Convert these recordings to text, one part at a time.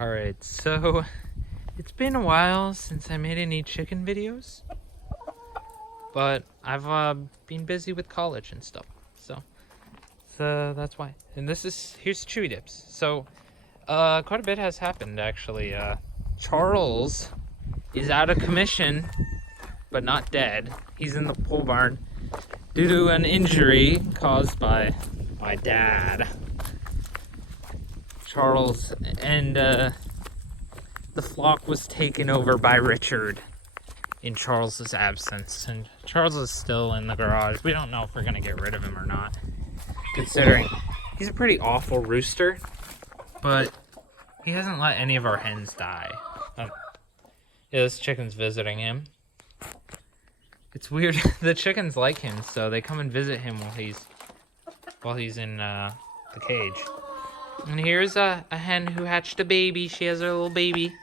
Alright, so it's been a while since I made any chicken videos, but I've been busy with college and stuff, so that's why. And here's Chewy Dips. So quite a bit has happened actually. Charles is out of commission, but not dead. He's in the pole barn due to an injury caused by my dad. Charles and the flock was taken over by Richard in Charles's absence, and Charles is still in the garage. We don't know if we're gonna get rid of him or not, considering he's a pretty awful rooster, but he hasn't let any of our hens die. Yeah, this chicken's visiting him. It's weird. The chickens like him, so they come and visit him while he's in the cage. And here's a hen who hatched a baby. She has her little baby.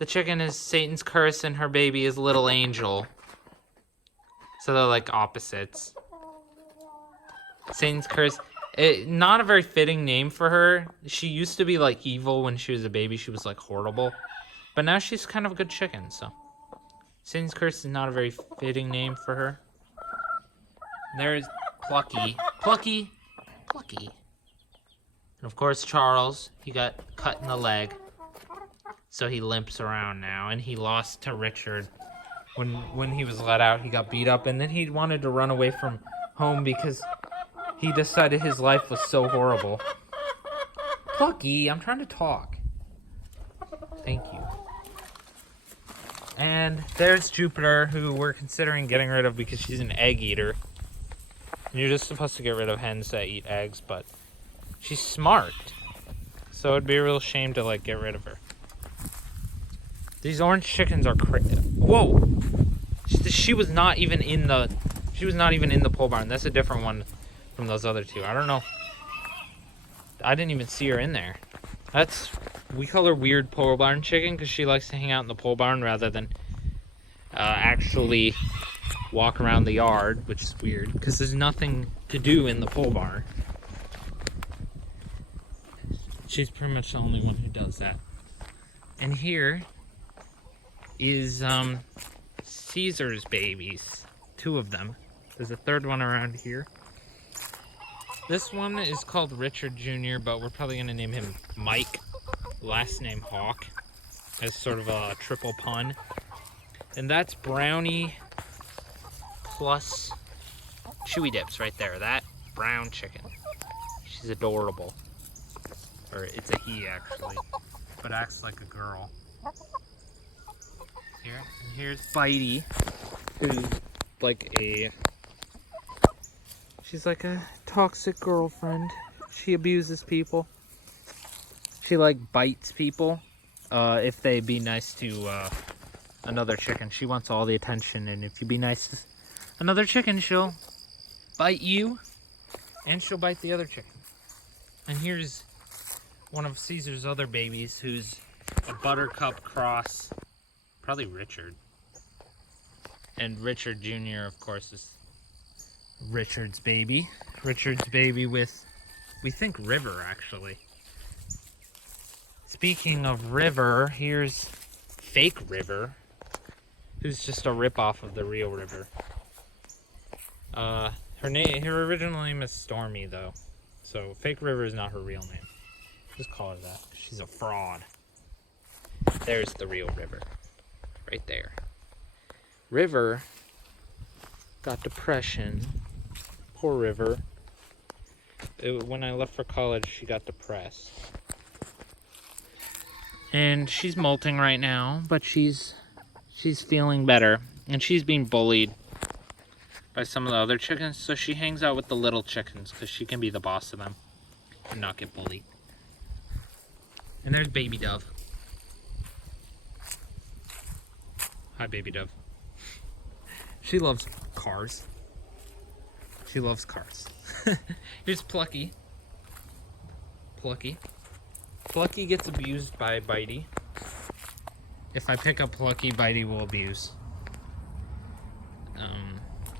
The chicken is Satan's curse and her baby is Little Angel. So they're like opposites. Satan's curse. Not a very fitting name for her. She used to be like evil when she was a baby. She was like horrible. But now she's kind of a good chicken, so. Satan's curse is not a very fitting name for her. There's Plucky. Plucky. Plucky. And of course Charles, he got cut in the leg, so he limps around now, and he lost to Richard. When he was let out, he got beat up, and then he wanted to run away from home because he decided his life was so horrible. Plucky, I'm trying to talk. Thank you. And there's Jupiter, who we're considering getting rid of because she's an egg eater. And you're just supposed to get rid of hens that eat eggs, but she's smart, so it'd be a real shame to like get rid of her. These orange chickens are crazy. Whoa! She was not even in the pole barn. That's a different one from those other two. I don't know. I didn't even see her in there. We call her weird pole barn chicken because she likes to hang out in the pole barn rather than actually walk around the yard, which is weird because there's nothing to do in the pole barn. She's pretty much the only one who does that. And here is Caesar's babies. 2 of them. There's a third one around here. This one is called Richard Jr., but we're probably going to name him Mike. Last name Hawk. As sort of a triple pun. And that's Brownie plus Chewy Dips right there. That brown chicken. She's adorable. Or it's a he actually, but acts like a girl. Here's Bitey, who's she's like a toxic girlfriend. She abuses people. She like bites people if they be nice to another chicken. She wants all the attention, and if you be nice to another chicken, she'll bite you, and she'll bite the other chicken. And here's one of Caesar's other babies, who's a buttercup cross, probably Richard. And Richard Jr., of course, is Richard's baby. Richard's baby with, we think, River, actually. Speaking of River, here's fake River, who's just a ripoff of the real River. Her original name is Stormy, though, so fake River is not her real name. Just call her that. She's a fraud. There's the real River. Right there. River got depression. Poor River. When I left for college, she got depressed. And she's molting right now, but she's feeling better. And she's being bullied by some of the other chickens, so she hangs out with the little chickens because she can be the boss of them and not get bullied. And there's Baby Dove. Hi, Baby Dove. She loves cars. She loves cars. Here's Plucky. Plucky. Plucky gets abused by Bitey. If I pick up Plucky, Bitey will abuse.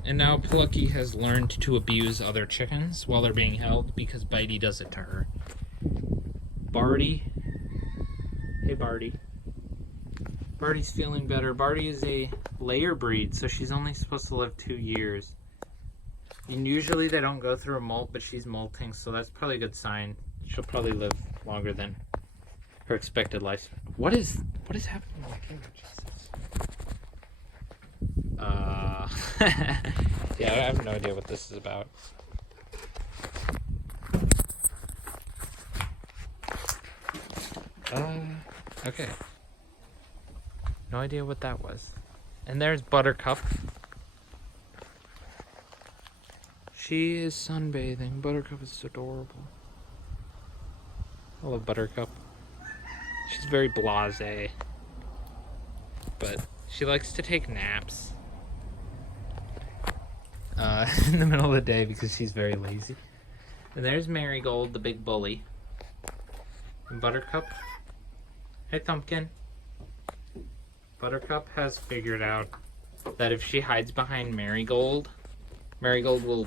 And now Plucky has learned to abuse other chickens while they're being held because Bitey does it to her. Barty Hey, Barty. Barty's feeling better. Barty is a layer breed, so she's only supposed to live 2 years. And usually they don't go through a molt, but she's molting, so that's probably a good sign. She'll probably live longer than her expected lifespan. What is happening to my camera? Jesus. Yeah, I have no idea what this is about. Okay. No idea what that was. And there's Buttercup. She is sunbathing. Buttercup is adorable. I love Buttercup. She's very blasé. But she likes to take naps. In the middle of the day because she's very lazy. And there's Marigold, the big bully. And Buttercup. Hey, Thumpkin. Buttercup has figured out that if she hides behind Marigold, Marigold will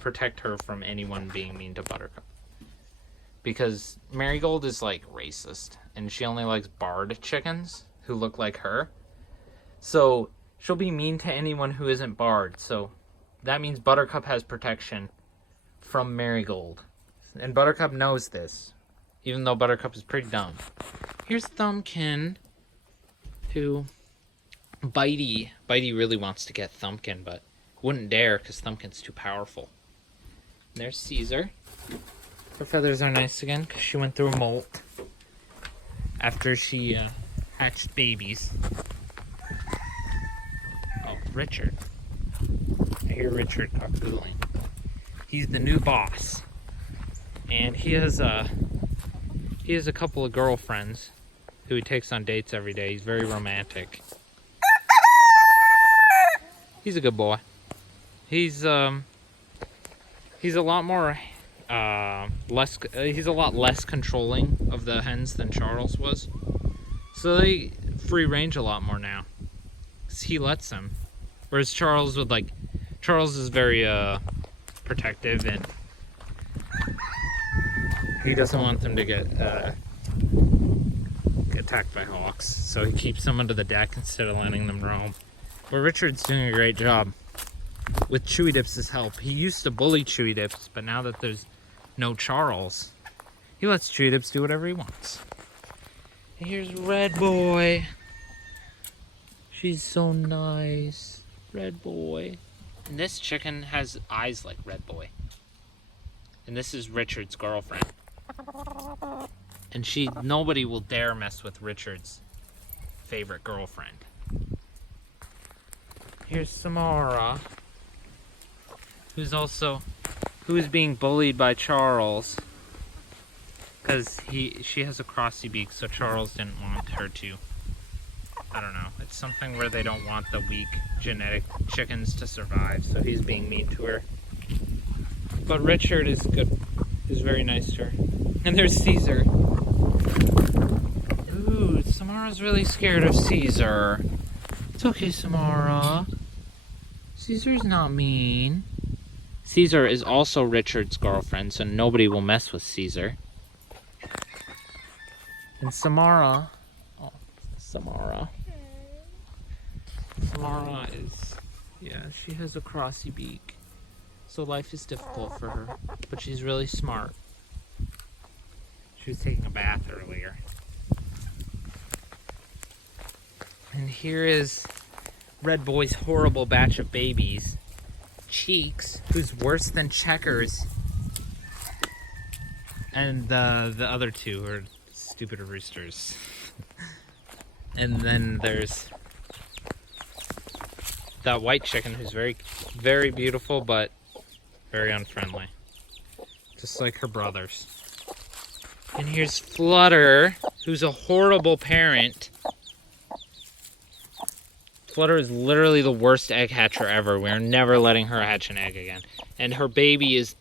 protect her from anyone being mean to Buttercup. Because Marigold is like racist, and she only likes barred chickens who look like her. So she'll be mean to anyone who isn't barred. So that means Buttercup has protection from Marigold. And Buttercup knows this, even though Buttercup is pretty dumb. Here's Thumpkin, who Bitey really wants to get Thumpkin, but wouldn't dare because Thumpkin's too powerful. And there's Caesar. Her feathers are nice again because she went through a molt after she hatched babies. Oh, Richard. I hear Richard cockadoodling. He's the new boss. And he has a couple of girlfriends who he takes on dates every day. He's very romantic. He's a good boy. He's a lot more he's a lot less controlling of the hens than Charles was. So they free range a lot more now. 'Cause he lets them. Whereas Charles is very protective, and he doesn't want them to get attacked by hawks. So he keeps them under the deck instead of letting them roam. But Richard's doing a great job with Chewy Dips' help. He used to bully Chewy Dips, but now that there's no Charles, he lets Chewy Dips do whatever he wants. And here's Red Boy. She's so nice. Red Boy. And this chicken has eyes like Red Boy. And this is Richard's girlfriend. And nobody will dare mess with Richard's favorite girlfriend. Here's Samara, who is being bullied by Charles because she has a crossy beak, so Charles didn't want her to. I don't know. It's something where they don't want the weak genetic chickens to survive, so he's being mean to her. But Richard is good. He's very nice to her. And there's Caesar. Ooh, Samara's really scared of Caesar. It's okay, Samara. Caesar's not mean. Caesar is also Richard's girlfriend, so nobody will mess with Caesar. And Samara. Oh, Samara. Samara is, she has a crossy beak. So life is difficult for her, but she's really smart. She was taking a bath earlier. And here is Red Boy's horrible batch of babies. Cheeks, who's worse than Checkers. And the other two are stupid roosters. And then there's that white chicken who's very, very beautiful, but very unfriendly. Just like her brothers. And here's Flutter, who's a horrible parent. Flutter is literally the worst egg hatcher ever. We're never letting her hatch an egg again. And her baby is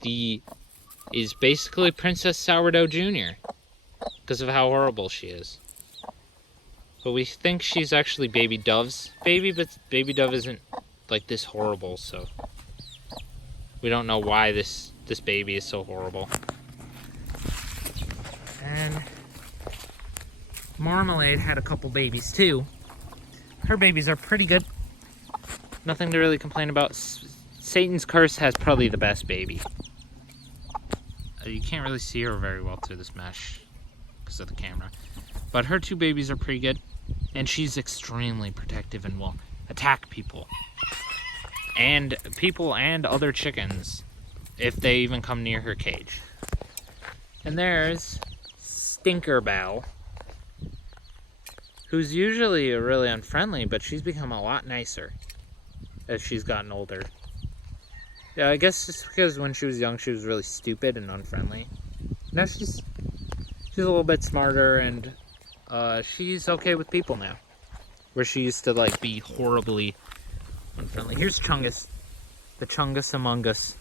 basically Princess Sourdough Jr. because of how horrible she is. But we think she's actually Baby Dove's baby, but Baby Dove isn't like this horrible, so we don't know why this baby is so horrible. And Marmalade had a couple babies too. Her babies are pretty good. Nothing to really complain about. Satan's Curse has probably the best baby. You can't really see her very well through this mesh because of the camera. But her two babies are pretty good. And she's extremely protective and will attack people. And people and other chickens if they even come near her cage. And there's Stinkerbell, who's usually really unfriendly, but she's become a lot nicer as she's gotten older. Yeah, I guess just because when she was young she was really stupid and unfriendly. Now she's a little bit smarter, and she's okay with people now. Where she used to like be horribly unfriendly. Here's Chungus, the Chungus Among Us.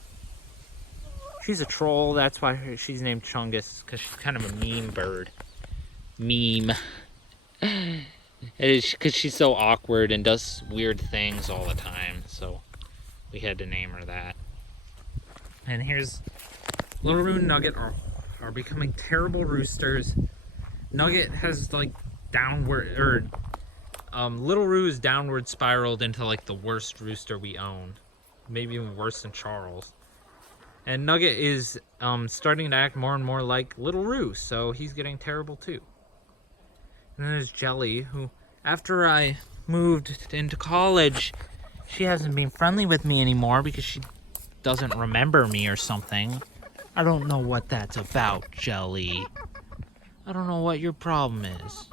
She's a troll, that's why she's named Chungus, because she's kind of a meme bird. Meme. Because she's so awkward and does weird things all the time, so we had to name her that. And here's Little Roo and Nugget are becoming terrible roosters. Nugget has like downward, Little Roo is downward spiraled into like the worst rooster we own. Maybe even worse than Charles. And Nugget is starting to act more and more like Little Roo, so he's getting terrible too. And then there's Jelly, who, after I moved into college, she hasn't been friendly with me anymore because she doesn't remember me or something. I don't know what that's about, Jelly. I don't know what your problem is.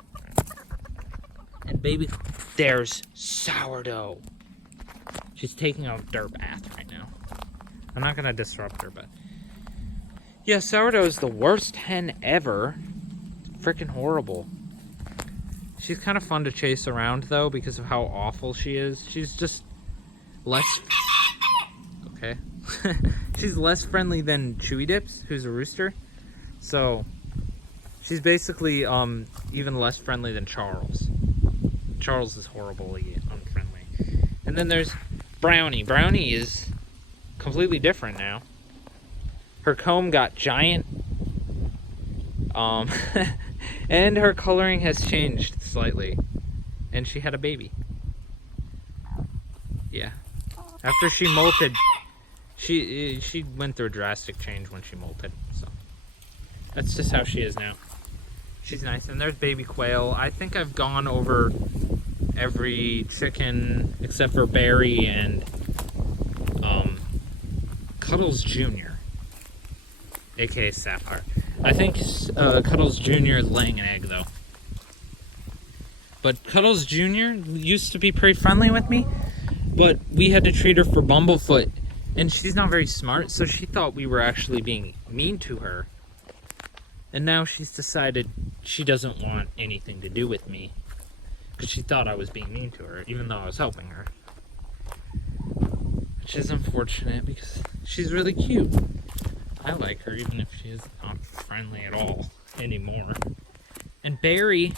And baby, there's Sourdough. She's taking a dirt bath right now. I'm not gonna disrupt her, but yeah, Sourdough is the worst hen ever. Freaking horrible. She's kind of fun to chase around though because of how awful she is. She's just less okay. She's less friendly than Chewy Dips, who's a rooster. So she's basically even less friendly than Charles. Charles is horribly unfriendly. And then there's Brownie. Brownie is completely different now. Her comb got giant. And her coloring has changed slightly. And she had a baby. Yeah. After she molted, she went through a drastic change when she molted. So that's just how she is now. She's nice. And there's baby Quail. I think I've gone over every chicken except for Barry and Cuddles Jr., aka Sapphire. I think Cuddles Jr. is laying an egg though. But Cuddles Jr. used to be pretty friendly with me, but we had to treat her for Bumblefoot, and she's not very smart, so she thought we were actually being mean to her. And now she's decided she doesn't want anything to do with me, because she thought I was being mean to her, even though I was helping her. Which is unfortunate, because she's really cute. I like her, even if she is not friendly at all anymore. And Barry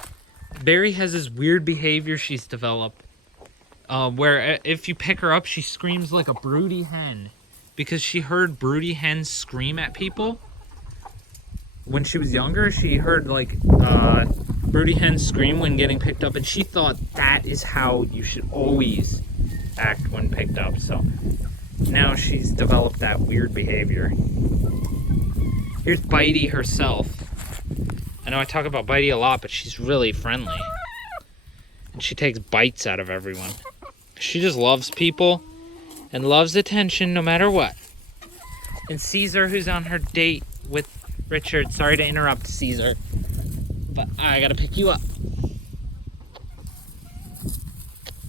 has this weird behavior she's developed, where if you pick her up, she screams like a broody hen, because she heard broody hens scream at people. When she was younger, she heard like broody hens scream when getting picked up, and she thought that is how you should always act when picked up. So now she's developed that weird behavior. Here's Bitey herself. I know I talk about Bitey a lot, but she's really friendly. And she takes bites out of everyone. She just loves people and loves attention no matter what. And Caesar, who's on her date with Richard. Sorry to interrupt, Caesar, but I gotta pick you up.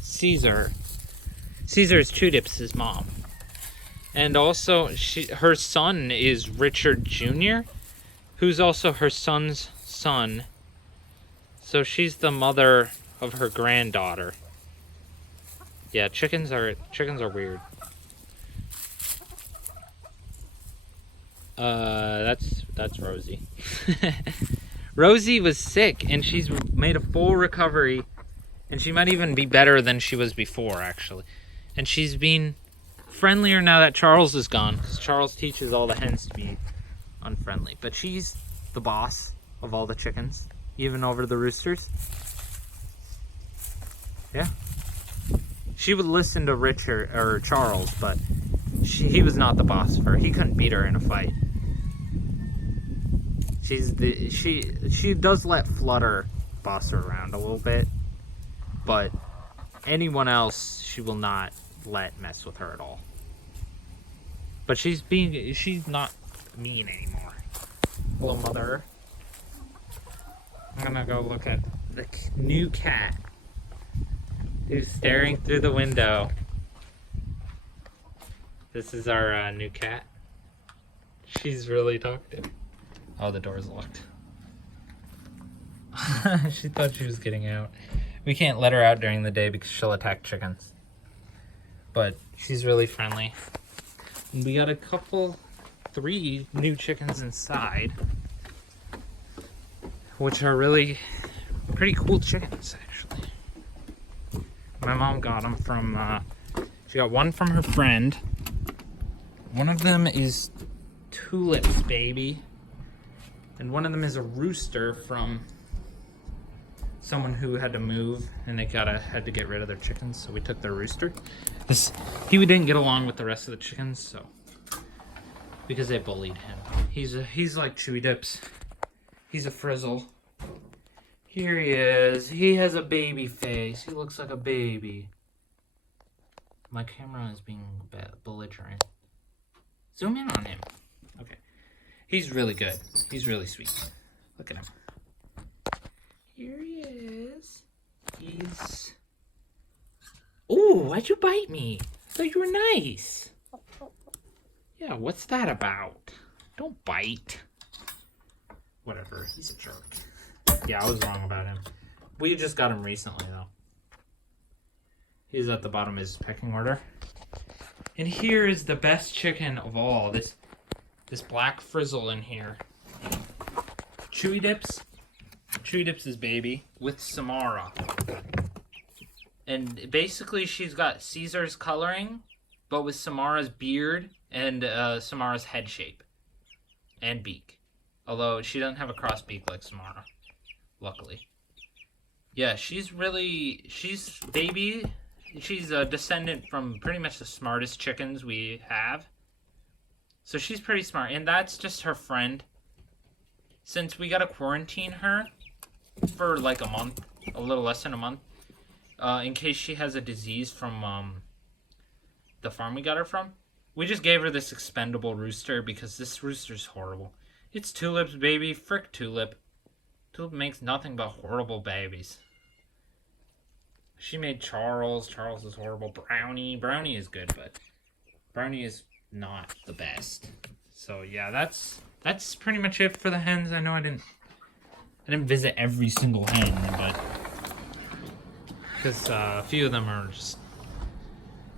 Caesar is Chewy Dips' mom. And also, her son is Richard Jr., who's also her son's son. So she's the mother of her granddaughter. Yeah, chickens are weird. That's Rosie. Rosie was sick, and she's made a full recovery, and she might even be better than she was before, actually. And she's been friendlier now that Charles is gone, because Charles teaches all the hens to be unfriendly. But she's the boss of all the chickens. even over the roosters. Yeah. She would listen to Richard or Charles, but he was not the boss of her. He couldn't beat her in a fight. She does let Flutter boss her around a little bit, but anyone else she will not let mess with her at all. But she's not mean anymore. Hello, mother. I'm gonna go look at the new cat who's staring through the window. This is our new cat. She's really talkative. Oh, the door's locked. She thought she was getting out. We can't let her out during the day because she'll attack chickens. But she's really friendly. And we got 3 new chickens inside, which are really pretty cool chickens, actually. My mom got them from, she got one from her friend. One of them is Tulip's baby, and one of them is a rooster from someone who had to move, and they had to get rid of their chickens, so we took their rooster. He didn't get along with the rest of the chickens, so because they bullied him. He's like Chewy Dips. He's a frizzle. Here he is. He has a baby face. He looks like a baby. My camera is being belligerent. Zoom in on him. Okay. He's really good. He's really sweet. Look at him. Here he is. He's... Oh, why'd you bite me? I thought you were nice. Yeah, what's that about? Don't bite. Whatever. He's a jerk. Yeah, I was wrong about him. We just got him recently, though. He's at the bottom of his pecking order. And here is the best chicken of all. This black frizzle in here. Chewy Dips. Chewy Dips' baby with Samara. And basically she's got Caesar's coloring, but with Samara's beard and Samara's head shape. And beak. Although she doesn't have a cross beak like Samara. Luckily. Yeah, she's baby. She's a descendant from pretty much the smartest chickens we have. So she's pretty smart. And that's just her friend. Since we gotta quarantine her for like a month, a little less than a month, in case she has a disease from the farm we got her from, we just gave her this expendable rooster because this rooster's horrible. It's Tulip's baby. Frick Tulip. Tulip makes nothing but horrible babies. She made Charles. Charles is horrible. Brownie. Brownie is good, but Brownie is not the best. So yeah, that's pretty much it for the hens. I know I didn't visit every single hen, but because a few of them are just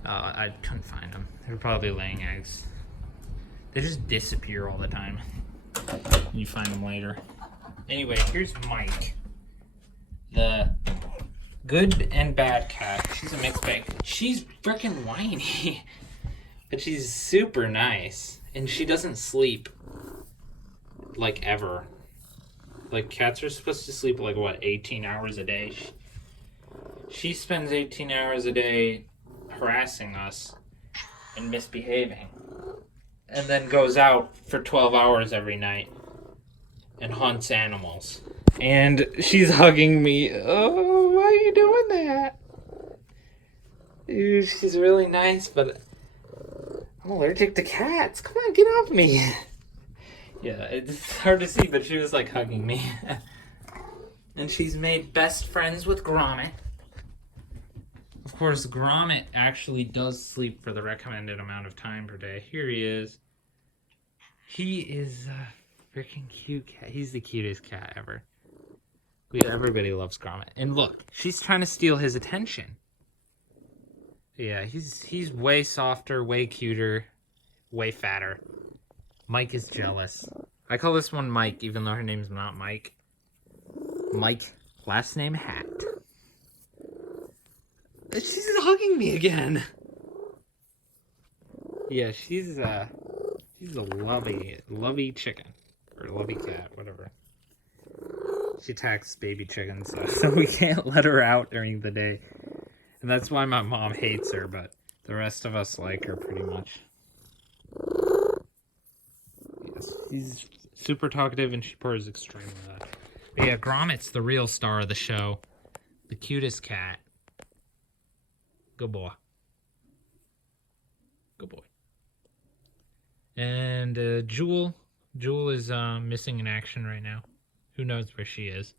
I couldn't find them. They were probably laying eggs. They just disappear all the time. You find them later. Anyway, here's Mike, the good and bad cat. She's a mixed bag. She's freaking whiny, but she's super nice, and she doesn't sleep like ever. Like cats are supposed to sleep like what, 18 hours a day. She spends 18 hours a day harassing us and misbehaving, and then goes out for 12 hours every night and hunts animals. And she's hugging me. Oh, why are you doing that? Dude, she's really nice, but I'm allergic to cats. Come on, get off me. Yeah, it's hard to see, but she was like hugging me. And she's made best friends with Gromit. Of course, Gromit actually does sleep for the recommended amount of time per day. Here he is. He is a freaking cute cat. He's the cutest cat ever. Everybody loves Gromit. And look, she's trying to steal his attention. Yeah, he's way softer, way cuter, way fatter. Mike is jealous. I call this one Mike, even though her name's not Mike. Mike, last name Hat. She's hugging me again. Yeah, she's a lovey chicken. Or lovey cat, whatever. She attacks baby chickens, so we can't let her out during the day. And that's why my mom hates her, but the rest of us like her pretty much. Yes, she's super talkative and she purrs extremely loud. But yeah, Gromit's the real star of the show. The cutest cat. Good boy. Good boy. And Jewel. Jewel is missing in action right now. Who knows where she is?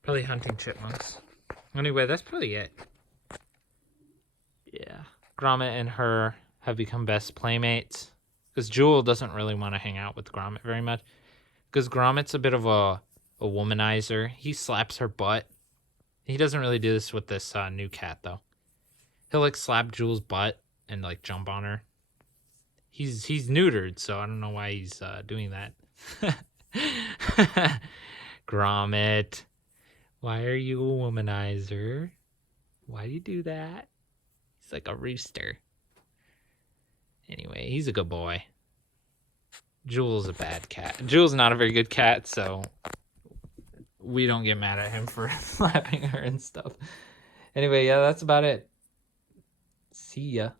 Probably hunting chipmunks. Anyway, that's probably it. Yeah. Gromit and her have become best playmates. Because Jewel doesn't really want to hang out with Gromit very much. Because Gromit's a bit of a womanizer. He slaps her butt. He doesn't really do this with this new cat, though. He'll, like, slap Jewel's butt and, like, jump on her. He's neutered, so I don't know why he's doing that. Gromit, why are you a womanizer? Why do you do that? He's like a rooster. Anyway, he's a good boy. Jewel's a bad cat. Jewel's not a very good cat, so we don't get mad at him for slapping her and stuff. Anyway, yeah, that's about it. See ya.